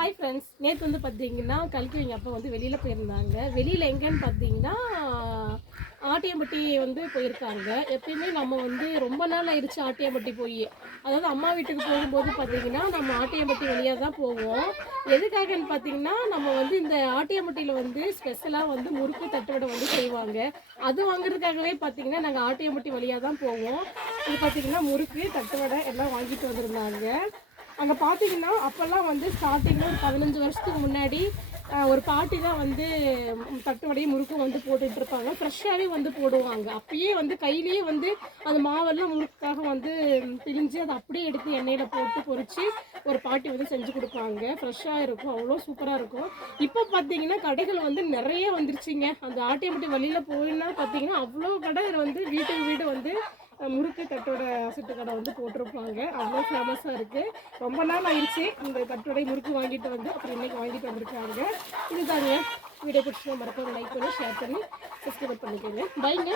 Hi friends, நேற்று வந்து பார்த்தீங்கன்னா கல்கி எங்கள் அப்பா வந்து வெளியில் போயிருந்தாங்க. வெளியில் எங்கேன்னு பார்த்தீங்கன்னா ஆட்டியம்பட்டி வந்து போயிருக்காங்க. எப்பயுமே நம்ம வந்து ரொம்ப நாள் ஆயிடுச்சு ஆட்டியம்பட்டி போய். அதாவது அம்மா வீட்டுக்கு போகும்போது பார்த்தீங்கன்னா நம்ம ஆட்டியம்பட்டி வழியாக தான் போவோம். எதுக்காகன்னு பார்த்தீங்கன்னா நம்ம வந்து இந்த ஆட்டியம்பட்டியில் வந்து ஸ்பெஷலாக வந்து முறுக்கு தட்டுவடை வந்து செய்வாங்க. அது வாங்குறதுக்காகவே பார்த்தீங்கன்னா நாங்கள் ஆட்டியம்பட்டி வழியாக தான் போவோம். இது பார்த்தீங்கன்னா முறுக்கு தட்டுவடை எல்லாம் வாங்கிட்டு வந்திருந்தாங்க. அங்கே பார்த்தீங்கன்னா அப்போல்லாம் வந்து ஸ்டார்டிங்கில் ஒரு 15 வருஷத்துக்கு முன்னாடி ஒரு பாட்டி தான் வந்து தட்டுவடையும் முறுக்கும் வந்து போட்டுட்ருப்பாங்க. ஃப்ரெஷ்ஷாகவே வந்து போடுவாங்க. அப்பயே வந்து கையிலேயே வந்து அந்த மாவெல்லாம் முறுக்காக வந்து பிழிஞ்சு அதை அப்படியே எடுத்து எண்ணெயில் போட்டு பொரித்து ஒரு பாட்டி வந்து செஞ்சு கொடுப்பாங்க. ஃப்ரெஷ்ஷாக இருக்கும், அவ்வளோ சூப்பராக இருக்கும். இப்போ பார்த்தீங்கன்னா கடைகள் வந்து நிறைய வந்துருச்சுங்க. அந்த ஆட்டியம்பட்டி வழியில் போயின்னா பார்த்தீங்கன்னா அவ்வளோ கடை வந்து வீட்டுக்கு வீடு வந்து முறுக்கு தட்டோட அசட்டு கடை வந்து போட்டிருப்பாங்க. அவ்வளோ ஃபேமஸாக இருக்குது. ரொம்ப நாள் ஆயிடுச்சு இந்த தட்டோடை முறுக்கு வாங்கிட்டு வந்து, அப்புறம் இன்றைக்கி வாங்கிட்டு வந்திருக்காங்க. இதுதாங்க வீடியோ பிடிச்சி மறக்காம லைக் பண்ணி ஷேர் பண்ணி சப்ஸ்கிரைப் பண்ணிக்கோங்க. பைங்க.